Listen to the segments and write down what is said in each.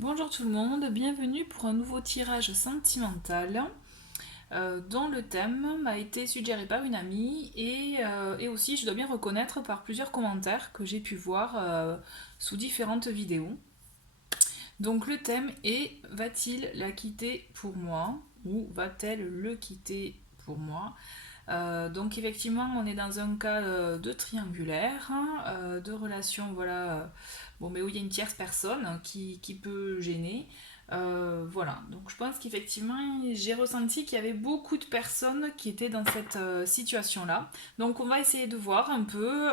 Bonjour tout le monde, bienvenue pour un nouveau tirage sentimental dont le thème m'a été suggéré par une amie et aussi, je dois bien reconnaître, par plusieurs commentaires que j'ai pu voir sous différentes vidéos. Donc le thème est: va-t-il la quitter pour moi ou va-t-elle le quitter pour moi? Donc effectivement, on est dans un cas de triangulaire, de relation, voilà, bon, mais où il y a une tierce personne qui peut gêner. Voilà, donc je pense qu'effectivement, j'ai ressenti qu'il y avait beaucoup de personnes qui étaient dans cette situation-là. Donc on va essayer de voir un peu,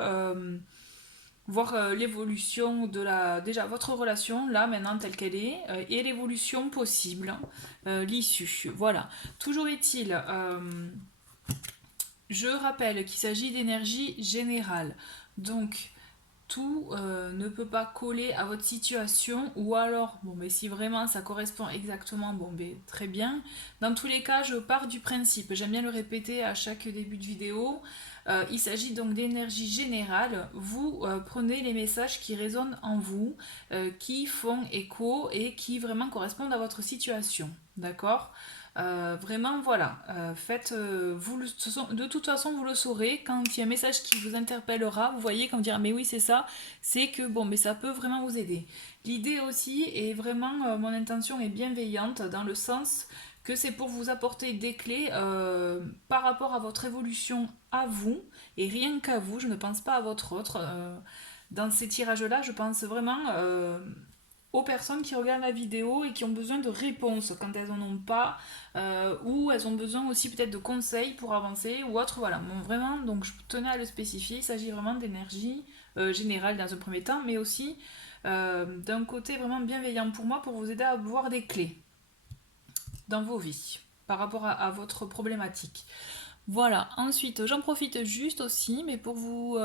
voir l'évolution de déjà votre relation, là, maintenant, telle qu'elle est, et l'évolution possible, l'issue. Voilà. Toujours est-il, je rappelle qu'il s'agit d'énergie générale. Donc, tout ne peut pas coller à votre situation, ou alors, bon, mais si vraiment ça correspond exactement, bon, mais très bien. Dans tous les cas, je pars du principe, j'aime bien le répéter à chaque début de vidéo, il s'agit donc d'énergie générale. Vous prenez les messages qui résonnent en vous, qui font écho et qui vraiment correspondent à votre situation. D'accord? Vraiment, voilà. Faites, de toute façon, vous le saurez. Quand il y a un message qui vous interpellera, vous voyez, quand vous direz, mais oui, c'est ça, c'est que bon, mais ça peut vraiment vous aider. L'idée aussi est vraiment, mon intention est bienveillante dans le sens que c'est pour vous apporter des clés par rapport à votre évolution à vous et rien qu'à vous. Je ne pense pas à votre autre. Dans ces tirages-là, je pense vraiment aux personnes qui regardent la vidéo et qui ont besoin de réponses quand elles en ont pas, ou elles ont besoin aussi peut-être de conseils pour avancer ou autre. Voilà, bon, vraiment, donc je tenais à le spécifier. Il s'agit vraiment d'énergie générale dans un premier temps, mais aussi d'un côté vraiment bienveillant pour moi pour vous aider à avoir des clés dans vos vies par rapport à votre problématique. Voilà, ensuite j'en profite juste aussi, mais pour vous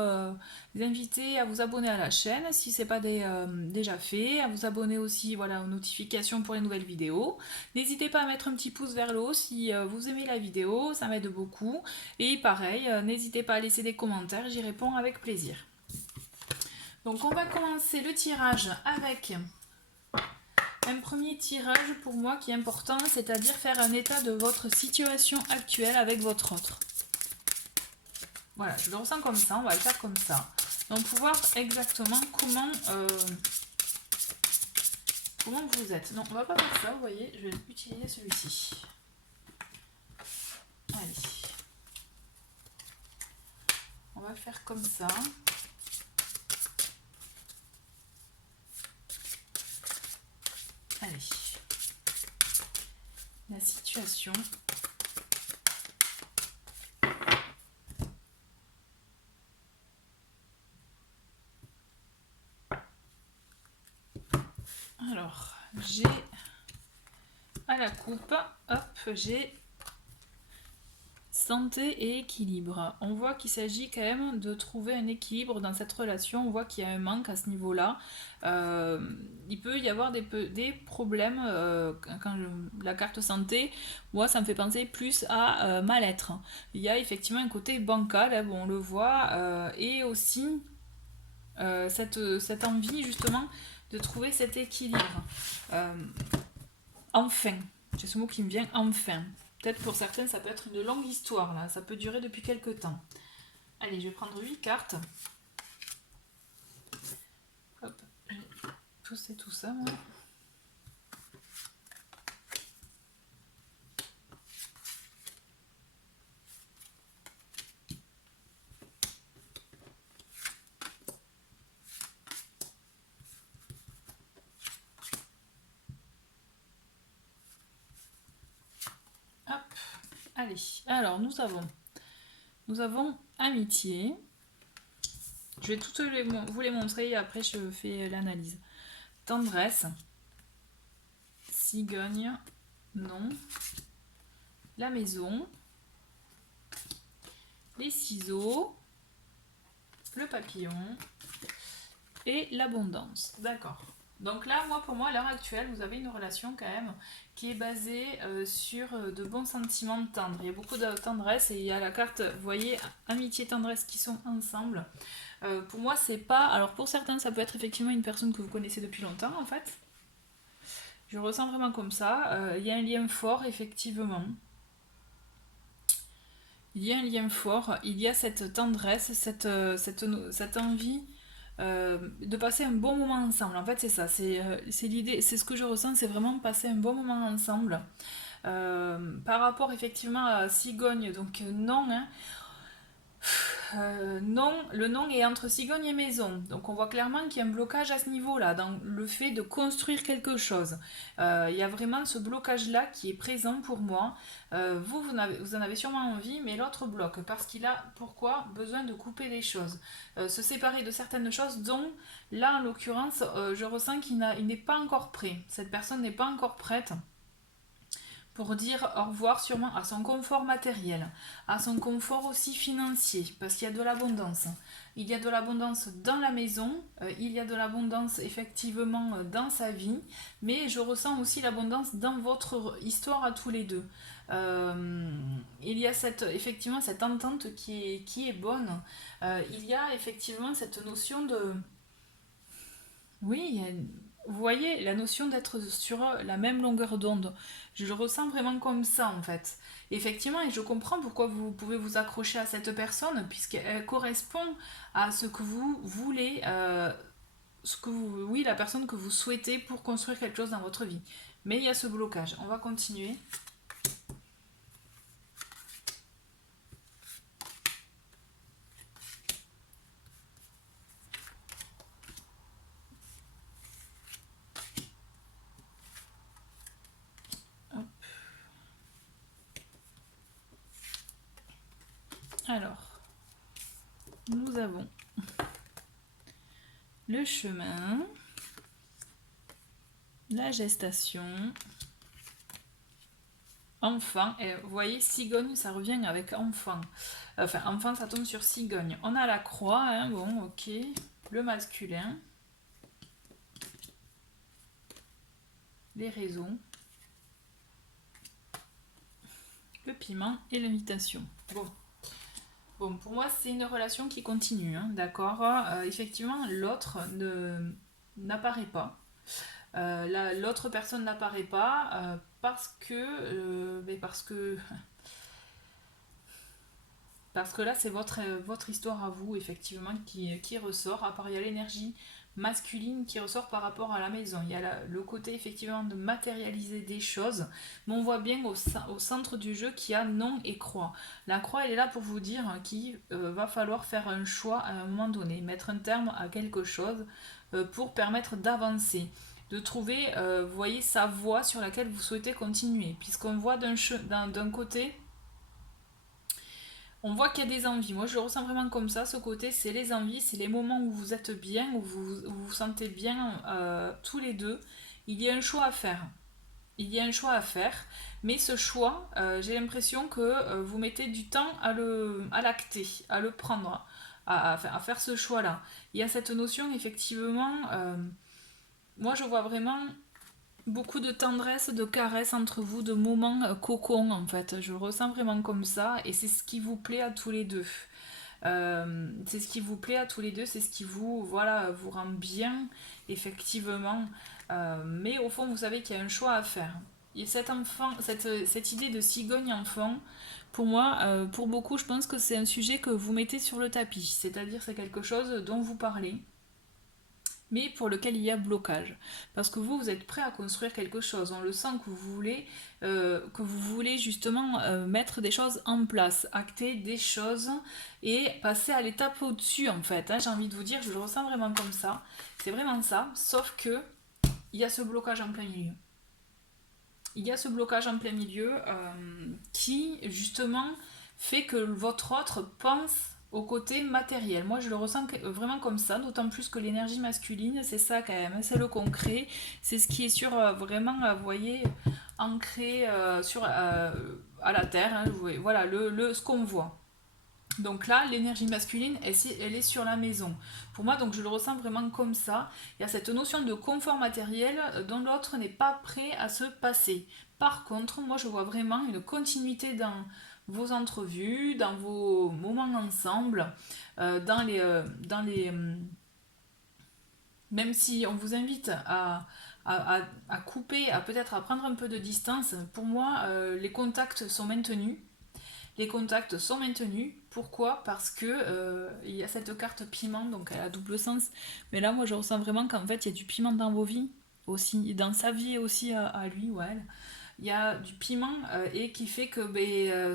inviter à vous abonner à la chaîne si ce n'est pas déjà fait, à vous abonner aussi, voilà, aux notifications pour les nouvelles vidéos. N'hésitez pas à mettre un petit pouce vers le haut si vous aimez la vidéo, ça m'aide beaucoup. Et pareil, n'hésitez pas à laisser des commentaires, j'y réponds avec plaisir. Donc on va commencer le tirage avec un premier tirage pour moi qui est important, c'est-à-dire faire un état de votre situation actuelle avec votre autre. Voilà, je le ressens comme ça, on va le faire comme ça. Donc pour voir exactement comment vous êtes. Non, on va pas faire ça, vous voyez, je vais utiliser celui-ci. Allez. On va faire comme ça. Allez. La situation. Alors, j'ai à la coupe, hop, j'ai santé et équilibre. On voit qu'il s'agit quand même de trouver un équilibre dans cette relation. On voit qu'il y a un manque à ce niveau-là. Il peut y avoir des problèmes. La carte santé, moi, ça me fait penser plus à mal-être. Il y a effectivement un côté bancal, hein, bon, on le voit, et aussi cette envie justement de trouver cet équilibre. Euh, enfin, j'ai ce mot qui me vient, enfin. Peut-être pour certaines, ça peut être une longue histoire, là. Ça peut durer depuis quelques temps. Allez, je vais prendre 8 cartes. Hop, j'ai poussé tout ça, moi. Hop, allez. Alors, nous avons amitié. Je vais toutes vous les montrer et après je fais l'analyse. Tendresse. Cigogne. Non. La maison. Les ciseaux. Le papillon. Et l'abondance. D'accord. Donc là, pour moi, à l'heure actuelle, vous avez une relation quand même qui est basée sur de bons sentiments tendres. Il y a beaucoup de tendresse et il y a la carte, vous voyez, amitié, tendresse qui sont ensemble. Pour moi, c'est pas... Alors pour certains, ça peut être effectivement une personne que vous connaissez depuis longtemps en fait. Je ressens vraiment comme ça. Il y a un lien fort, effectivement. Il y a un lien fort, il y a cette tendresse, cette envie de passer un bon moment ensemble. En fait, c'est ça, c'est l'idée, c'est ce que je ressens, c'est vraiment passer un bon moment ensemble. Par rapport effectivement à cigogne, donc non, hein, non, le non est entre cigogne et maison. Donc on voit clairement qu'il y a un blocage à ce niveau-là, dans le fait de construire quelque chose. Il y a vraiment ce blocage-là qui est présent pour moi. Vous en avez sûrement envie, mais l'autre bloque, parce qu'il a, pourquoi, besoin de couper des choses. Se séparer de certaines choses dont, là en l'occurrence, je ressens il n'est pas encore prêt. Cette personne n'est pas encore prête pour dire au revoir sûrement à son confort matériel, à son confort aussi financier, parce qu'il y a de l'abondance. Il y a de l'abondance dans la maison, il y a de l'abondance effectivement dans sa vie, mais je ressens aussi l'abondance dans votre histoire à tous les deux. Il y a effectivement cette entente qui est bonne. Il y a effectivement cette notion de oui, vous voyez, la notion d'être sur la même longueur d'onde, je le ressens vraiment comme ça en fait. Effectivement, et je comprends pourquoi vous pouvez vous accrocher à cette personne, puisqu'elle correspond à ce que vous voulez, oui, la personne que vous souhaitez pour construire quelque chose dans votre vie. Mais il y a ce blocage. On va continuer. Hop. Alors, nous avons le chemin, la gestation, enfant, et vous voyez, cigogne, ça revient avec enfant. Enfin, enfant, ça tombe sur cigogne. On a la croix, hein, bon, ok. Le masculin. Les raisons. Le piment et l'invitation. Bon. Bon, pour moi, c'est une relation qui continue, hein, d'accord. Effectivement, l'autre n'apparaît pas. L'autre personne n'apparaît pas parce que là, c'est votre histoire à vous, effectivement, qui ressort. À part, il y a l'énergie masculine qui ressort par rapport à la maison. Il y a le côté, effectivement, de matérialiser des choses. Mais on voit bien au centre du jeu qu'il y a non et croix. La croix, elle est là pour vous dire qu'il va falloir faire un choix à un moment donné, mettre un terme à quelque chose pour permettre d'avancer. De trouver, vous voyez, sa voie sur laquelle vous souhaitez continuer. Puisqu'on voit d'un côté on voit qu'il y a des envies. Moi, je le ressens vraiment comme ça. Ce côté, c'est les envies, c'est les moments où vous êtes bien, où vous sentez bien tous les deux. Il y a un choix à faire. Il y a un choix à faire, mais ce choix, j'ai l'impression que vous mettez du temps à l'acter, à le prendre, à faire ce choix-là. Il y a cette notion, effectivement, moi je vois vraiment beaucoup de tendresse, de caresse entre vous, de moments cocon en fait. Je le ressens vraiment comme ça et c'est ce qui vous plaît à tous les deux. C'est ce qui vous plaît à tous les deux, c'est ce qui vous, voilà, vous rend bien, effectivement. Mais au fond, vous savez qu'il y a un choix à faire. Et cet enfant, cette idée de cigogne enfant, pour moi, pour beaucoup, je pense que c'est un sujet que vous mettez sur le tapis. C'est-à-dire, c'est quelque chose dont vous parlez mais pour lequel il y a blocage. Parce que vous êtes prêt à construire quelque chose. On le sent que vous voulez justement mettre des choses en place, acter des choses et passer à l'étape au-dessus en fait. Hein, j'ai envie de vous dire, je le ressens vraiment comme ça. C'est vraiment ça, sauf que il y a ce blocage en plein milieu. Il y a ce blocage en plein milieu qui justement fait que votre autre pense au côté matériel. Moi, je le ressens vraiment comme ça, d'autant plus que l'énergie masculine, c'est ça quand même, hein, c'est le concret, c'est ce qui est sur vraiment, vous voyez, ancré à la terre, hein, voilà, ce qu'on voit. Donc là, l'énergie masculine, elle est sur la maison. Pour moi, donc je le ressens vraiment comme ça. Il y a cette notion de confort matériel dont l'autre n'est pas prêt à se passer. Par contre, moi, je vois vraiment une continuité dans vos entrevues, dans vos moments ensemble, dans les même si on vous invite à couper, à peut-être à prendre un peu de distance, pour moi, les contacts sont maintenus. Les contacts sont maintenus. Pourquoi? Parce que il y a cette carte piment, donc elle a double sens. Mais là, moi, je ressens vraiment qu'en fait, il y a du piment dans vos vies aussi, dans sa vie aussi à lui ou à elle. Il y a du piment et qui fait que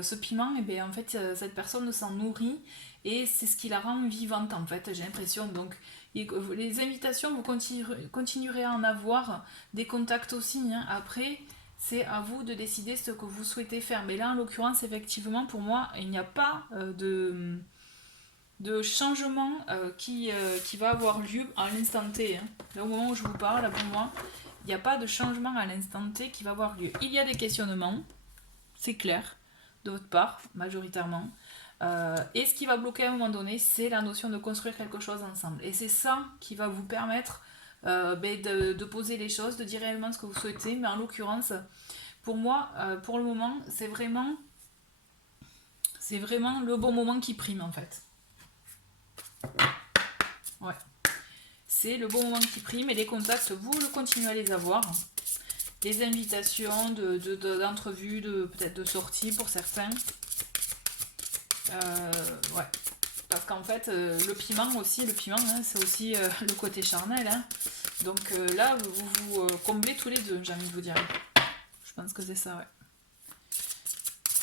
ce piment, en fait, cette personne s'en nourrit et c'est ce qui la rend vivante en fait, j'ai l'impression. Donc les invitations, vous continuerez à en avoir, des contacts aussi. Hein. Après, c'est à vous de décider ce que vous souhaitez faire. Mais là, en l'occurrence, effectivement, pour moi, il n'y a pas de changement qui va avoir lieu à l'instant T. Hein. Là, au moment où je vous parle, là, pour moi, il n'y a pas de changement à l'instant T qui va avoir lieu. Il y a des questionnements, c'est clair, de votre part, majoritairement. Et ce qui va bloquer à un moment donné, c'est la notion de construire quelque chose ensemble. Et c'est ça qui va vous permettre de poser les choses, de dire réellement ce que vous souhaitez. Mais en l'occurrence, pour moi, pour le moment, c'est vraiment le bon moment qui prime en fait. Ouais. C'est le bon moment qui prime et les contacts, vous le continuez à les avoir. Des invitations d'entrevues, peut-être de sorties pour certains. Ouais. Parce qu'en fait, le piment aussi, hein, c'est aussi le côté charnel. Hein. Donc là, vous comblez tous les deux, j'ai envie de vous dire. Je pense que c'est ça, ouais.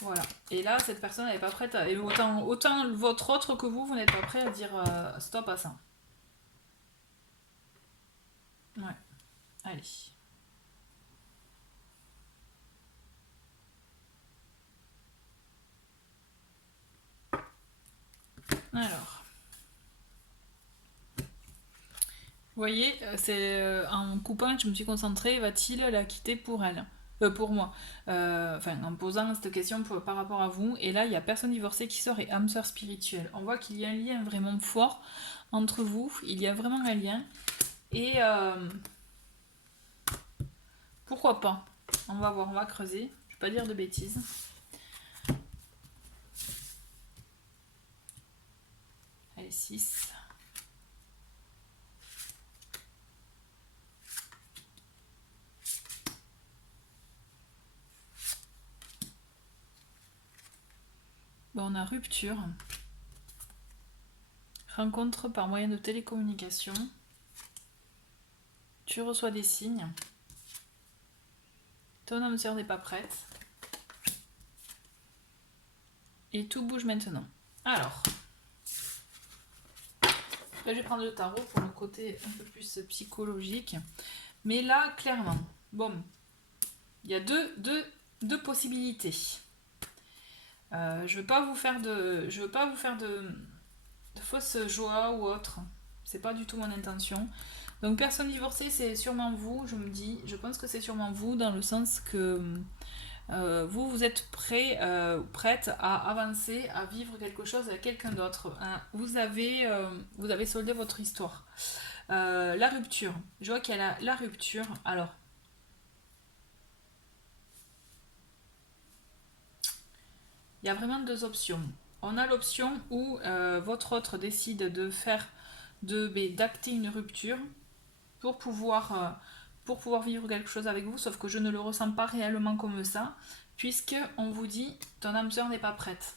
Voilà. Et là, cette personne, elle n'est pas prête à... Et autant votre autre que vous n'êtes pas prêt à dire stop à ça. Ouais. Allez. Alors. Vous voyez, c'est en coupant, je me suis concentrée, va-t-il la quitter pour elle? Pour moi. Enfin, en posant cette question par rapport à vous. Et là, il y a personne divorcée qui sort et âme sœur spirituelle. On voit qu'il y a un lien vraiment fort entre vous. Il y a vraiment un lien. Et pourquoi pas? On va voir, on va creuser. Je vais pas dire de bêtises. Allez, 6. Bon, on a rupture. Rencontre par moyen de télécommunication. Tu reçois des signes. Ton âme sœur n'est pas prête. Et tout bouge maintenant. Alors, là je vais prendre le tarot pour le côté un peu plus psychologique. Mais là, clairement, bon, il y a deux possibilités. Je veux pas vous faire de fausse joie ou autre. C'est pas du tout mon intention. Donc personne divorcée, c'est sûrement vous, je pense que c'est sûrement vous, dans le sens que vous êtes prête à avancer, à vivre quelque chose avec quelqu'un d'autre. Hein. Vous avez soldé votre histoire. La rupture. Je vois qu'il y a la rupture. Alors, il y a vraiment deux options. On a l'option où votre autre décide d'acter une rupture pour pouvoir vivre quelque chose avec vous, sauf que je ne le ressens pas réellement comme ça, puisque on vous dit ton âme sœur n'est pas prête.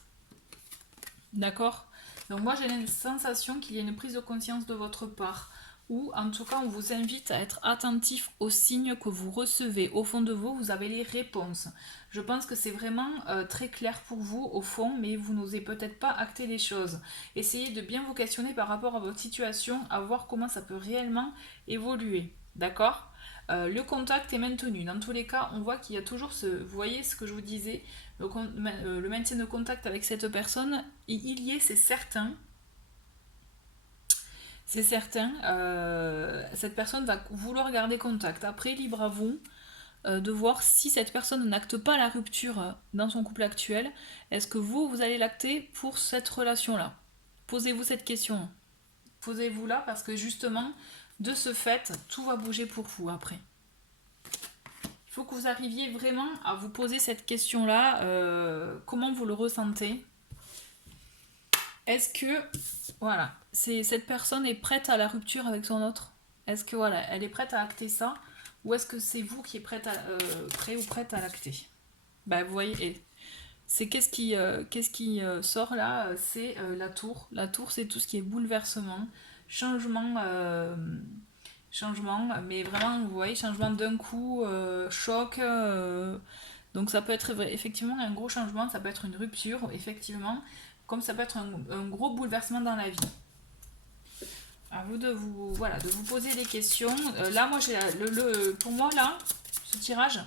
D'accord? Donc moi j'ai la sensation qu'il y a une prise de conscience de votre part, ou en tout cas on vous invite à être attentif aux signes que vous recevez. Au fond de vous, vous avez les réponses. Je pense que c'est vraiment très clair pour vous au fond, mais vous n'osez peut-être pas acter les choses. Essayez de bien vous questionner par rapport à votre situation, à voir comment ça peut réellement évoluer. D'accord? Le contact est maintenu. Dans tous les cas, on voit qu'il y a toujours vous voyez ce que je vous disais, le maintien de contact avec cette personne, il y est, c'est certain. C'est certain. Cette personne va vouloir garder contact. Après, libre à vous de voir si cette personne n'acte pas la rupture dans son couple actuel. Est-ce que vous allez l'acter pour cette relation-là? Posez-vous cette question. Posez-vous-la parce que justement, de ce fait, tout va bouger pour vous après. Il faut que vous arriviez vraiment à vous poser cette question-là. Comment vous le ressentez? Est-ce que, voilà, cette personne est prête à la rupture avec son autre? Est-ce que voilà, elle est prête à acter ça? Ou est-ce que c'est vous qui êtes prêt ou prête à l'acter? Bah, vous voyez, c'est qu'est-ce qui sort là? C'est la tour. La tour, c'est tout ce qui est bouleversement, changement, changement, mais vraiment, vous voyez, changement d'un coup, choc. Donc ça peut être effectivement un gros changement, ça peut être une rupture, effectivement, comme ça peut être un gros bouleversement dans la vie. À vous de vous, voilà, de vous poser des questions. Là, moi, j'ai pour moi, là, ce tirage,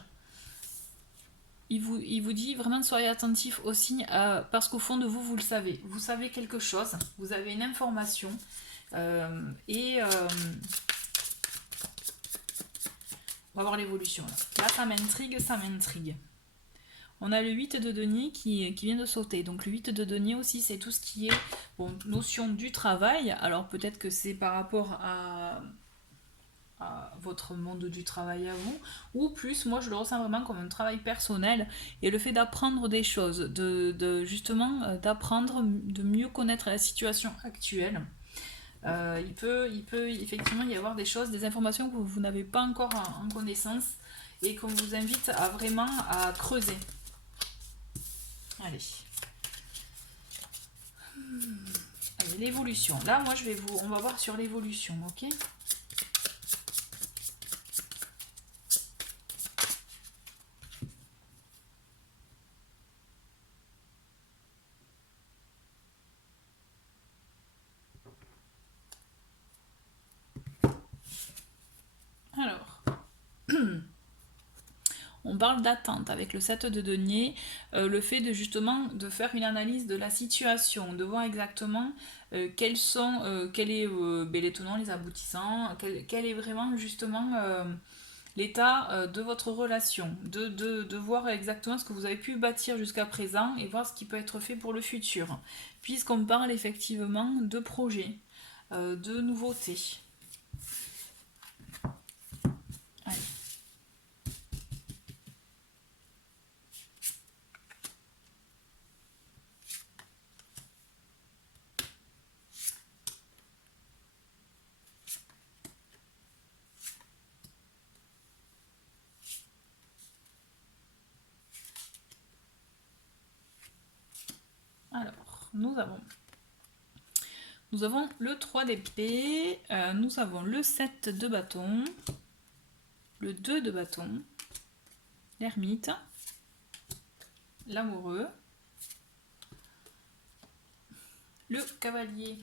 il vous dit vraiment soyez attentif aux signes parce qu'au fond de vous, vous le savez. Vous savez quelque chose, vous avez une information et on va voir l'évolution. Là, ça m'intrigue, ça m'intrigue. On a le 8 de denier qui vient de sauter. Donc le 8 de denier aussi, c'est tout ce qui est notion du travail. Alors peut-être que c'est par rapport à votre monde du travail à vous, ou plus, moi je le ressens vraiment comme un travail personnel et le fait d'apprendre des choses, justement d'apprendre, de mieux connaître la situation actuelle. Il peut effectivement y avoir des choses, des informations que vous n'avez pas encore en connaissance et qu'on vous invite à vraiment à creuser. Allez. Allez, l'évolution. Là, moi, on va voir sur l'évolution, ok? Alors, on parle d'attente avec le 7 de denier, le fait de justement de faire une analyse de la situation, de voir exactement quels sont, quel est les tenants, les aboutissants, quel est vraiment justement l'état de votre relation, de voir exactement ce que vous avez pu bâtir jusqu'à présent et voir ce qui peut être fait pour le futur, puisqu'on parle effectivement de projets, de nouveautés. Allez. Alors, nous avons le 3 d'épée, nous avons le 7 de bâton, le 2 de bâton, l'ermite, l'amoureux, le cavalier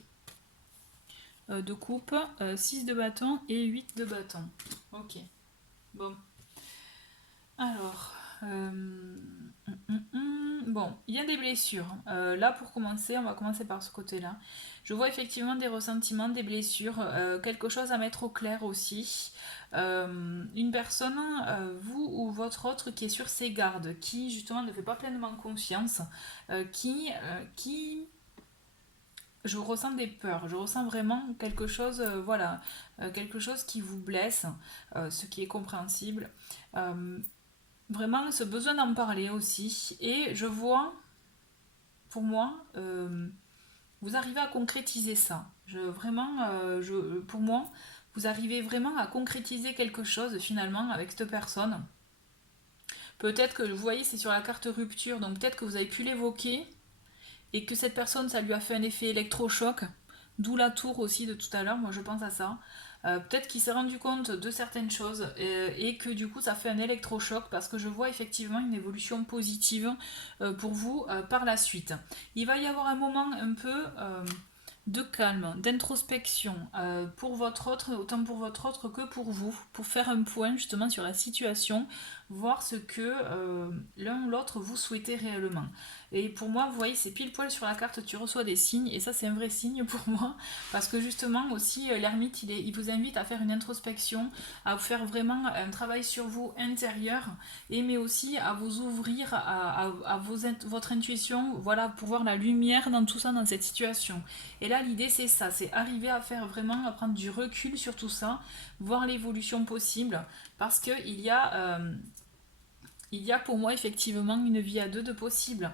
de coupe, 6 de bâton et 8 de bâton. Ok, bon. Alors, bon, il y a des blessures. Là, pour commencer, on va commencer par ce côté-là. Je vois effectivement des ressentiments, des blessures, quelque chose à mettre au clair aussi. Une personne, vous ou votre autre, qui est sur ses gardes, qui justement ne fait pas pleinement confiance, qui je ressens des peurs, je ressens vraiment quelque chose, voilà, quelque chose qui vous blesse, ce qui est compréhensible. Euh, Vraiment ce besoin d'en parler aussi. Et je vois, pour moi, vous arrivez à concrétiser ça. Pour moi, vous arrivez vraiment à concrétiser quelque chose finalement avec cette personne. Peut-être que vous voyez, c'est sur la carte rupture, donc peut-être que vous avez pu l'évoquer et que cette personne, ça lui a fait un effet électrochoc. D'où la tour aussi de tout à l'heure, moi je pense à ça. Peut-être qu'il s'est rendu compte de certaines choses et que du coup ça fait un électrochoc parce que je vois effectivement une évolution positive pour vous par la suite. Il va y avoir un moment un peu de calme, d'introspection pour votre autre, autant pour votre autre que pour vous, pour faire un point justement sur la situation, voir ce que l'un ou l'autre vous souhaitez réellement. Et pour moi, vous voyez, c'est pile poil sur la carte, tu reçois des signes, et ça c'est un vrai signe pour moi, parce que justement aussi l'ermite, il vous invite à faire une introspection, à faire vraiment un travail sur vous intérieur, et mais aussi à vous ouvrir votre intuition, voilà, pour voir la lumière dans tout ça, dans cette situation. Et là, l'idée c'est ça, c'est arriver à faire vraiment, à prendre du recul sur tout ça, voir l'évolution possible, parce que il y a pour moi effectivement une vie à deux de possible.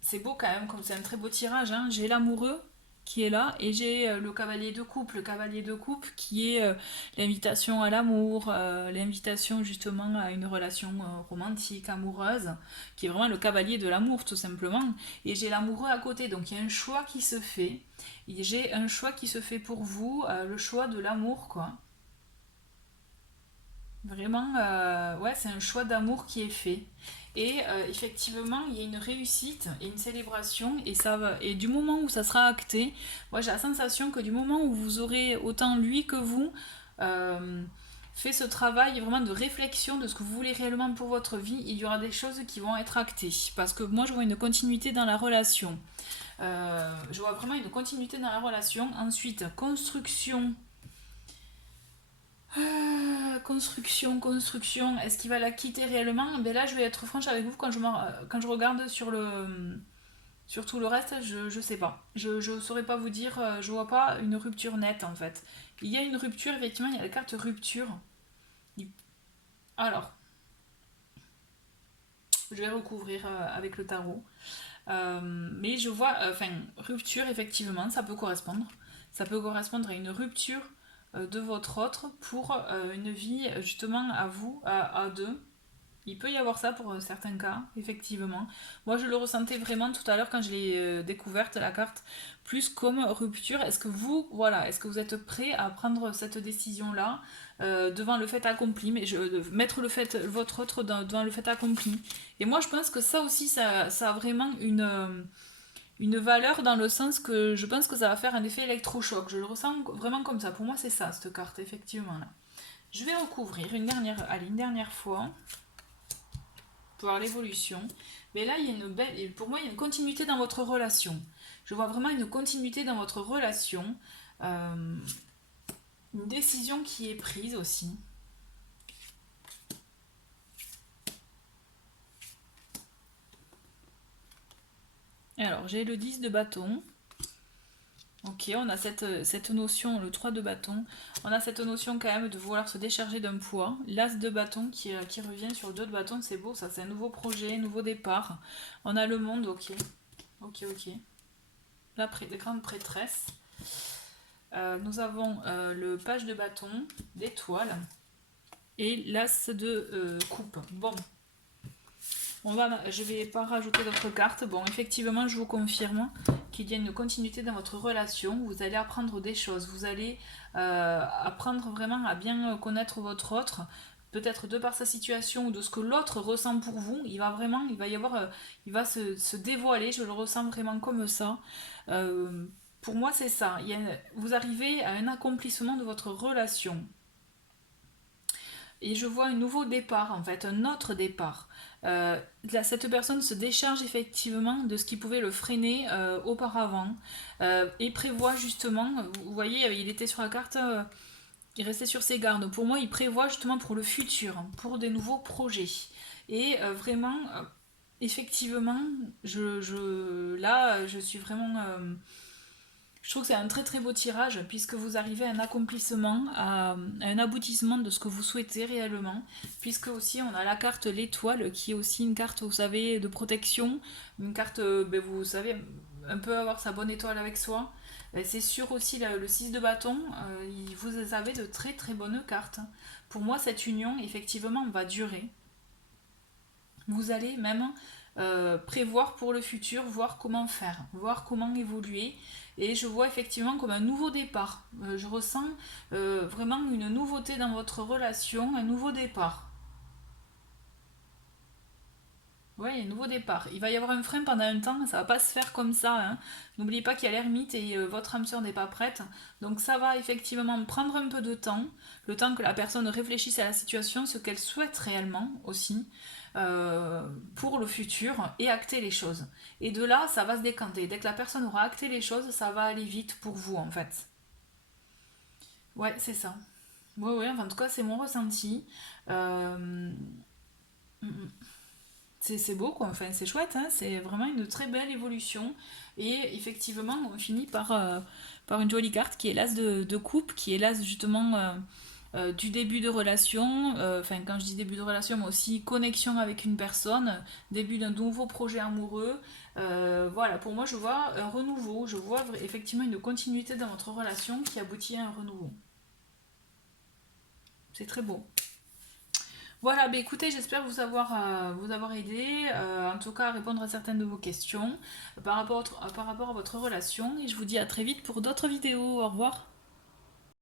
C'est beau quand même, comme c'est un très beau tirage. Hein. J'ai l'amoureux, qui est là, et j'ai le cavalier de coupe. Le cavalier de coupe qui est l'invitation à l'amour, l'invitation justement à une relation romantique, amoureuse, qui est vraiment le cavalier de l'amour tout simplement. Et j'ai l'amoureux à côté, donc il y a un choix qui se fait. Et j'ai un choix qui se fait pour vous, le choix de l'amour quoi. Vraiment, ouais, c'est un choix d'amour qui est fait. Et effectivement, il y a une réussite et une célébration, et ça va. Et du moment où ça sera acté, moi j'ai la sensation que du moment où vous aurez autant lui que vous euh, fait ce travail vraiment de réflexion de ce que vous voulez réellement pour votre vie, il y aura des choses qui vont être actées. Parce que moi je vois une continuité dans la relation. Je vois vraiment une continuité dans la relation. Ensuite, construction. Construction. Est-ce qu'il va la quitter réellement? Ben là, je vais être franche avec vous, quand je regarde sur tout le reste, je sais pas. Je saurais pas vous dire, je vois pas une rupture nette en fait. Il y a une rupture, effectivement, il y a la carte rupture. Alors, je vais recouvrir avec le tarot. Mais je vois, enfin, rupture, effectivement, ça peut correspondre. Ça peut correspondre à une rupture de votre autre pour une vie justement à vous, à deux. Il peut y avoir ça pour certains cas, effectivement. Moi, je le ressentais vraiment tout à l'heure quand je l'ai découverte, la carte, plus comme rupture. Est-ce que vous, voilà, est-ce que vous êtes prêt à prendre cette décision-là devant le fait accompli, mais mettre le fait, votre autre devant le fait accompli. Et moi, je pense que ça aussi, ça a vraiment une valeur dans le sens que je pense que ça va faire un effet électrochoc. Je le ressens vraiment comme ça. Pour moi, c'est ça, cette carte, effectivement, là. Je vais recouvrir allez, une dernière fois pour voir l'évolution. Mais là, il y a une belle, pour moi, il y a une continuité dans votre relation. Je vois vraiment une continuité dans votre relation. Euh, une décision qui est prise aussi. Alors, j'ai le 10 de bâton. Ok, on a cette notion, le 3 de bâton, on a cette notion quand même de vouloir se décharger d'un poids. L'as de bâton qui revient sur le 2 de bâton, c'est beau, ça c'est un nouveau projet, nouveau départ. On a le monde, ok. Ok. La grande prêtresse. Nous avons le page de bâton, d'étoile, et l'as de coupe. Bon, je vais pas rajouter d'autres cartes. Bon, effectivement, je vous confirme qu'il y a une continuité dans votre relation. Vous allez apprendre des choses. Vous allez apprendre vraiment à bien connaître votre autre. Peut-être de par sa situation ou de ce que l'autre ressent pour vous. Il va y avoir, il va se dévoiler. Je le ressens vraiment comme ça. Euh, pour moi, c'est ça. Vous arrivez à un accomplissement de votre relation. Et je vois un nouveau départ, en fait, un autre départ. Cette personne se décharge effectivement de ce qui pouvait le freiner auparavant et prévoit justement, vous voyez, il était sur la carte, il restait sur ses gardes. Pour moi, il prévoit justement pour le futur, pour des nouveaux projets. Et vraiment, effectivement, là, je suis vraiment je trouve que c'est un très très beau tirage puisque vous arrivez à un accomplissement, à un aboutissement de ce que vous souhaitez réellement. Puisque aussi on a la carte l'étoile qui est aussi une carte, vous savez, de protection. Une carte, vous savez, un peu avoir sa bonne étoile avec soi. C'est sûr aussi le 6 de bâton, vous avez de très très bonnes cartes. Pour moi cette union effectivement va durer. Vous allez même prévoir pour le futur, voir comment faire, voir comment évoluer. Et je vois effectivement comme un nouveau départ. Je ressens vraiment une nouveauté dans votre relation, un nouveau départ. Ouais, un nouveau départ. Il va y avoir un frein pendant un temps, ça va pas se faire comme ça, hein. N'oubliez pas qu'il y a l'ermite et votre âme sœur n'est pas prête. Donc ça va effectivement prendre un peu de temps, le temps que la personne réfléchisse à la situation, ce qu'elle souhaite réellement aussi, pour le futur et acter les choses. Et de là, ça va se décanter. Dès que la personne aura acté les choses, ça va aller vite pour vous en fait. Ouais, c'est ça. Ouais, enfin, en tout cas, c'est mon ressenti. Euh, mm, mm. C'est beau quoi, enfin c'est chouette, hein, c'est vraiment une très belle évolution. Et effectivement, on finit par une jolie carte qui est l'as de coupe, qui est l'as justement du début de relation, enfin quand je dis début de relation, mais aussi connexion avec une personne, début d'un nouveau projet amoureux. Voilà, pour moi je vois un renouveau, je vois effectivement une continuité dans votre relation qui aboutit à un renouveau. C'est très beau. Voilà, bah écoutez, j'espère vous avoir aidé, en tout cas à répondre à certaines de vos questions par rapport à votre relation, et je vous dis à très vite pour d'autres vidéos. Au revoir.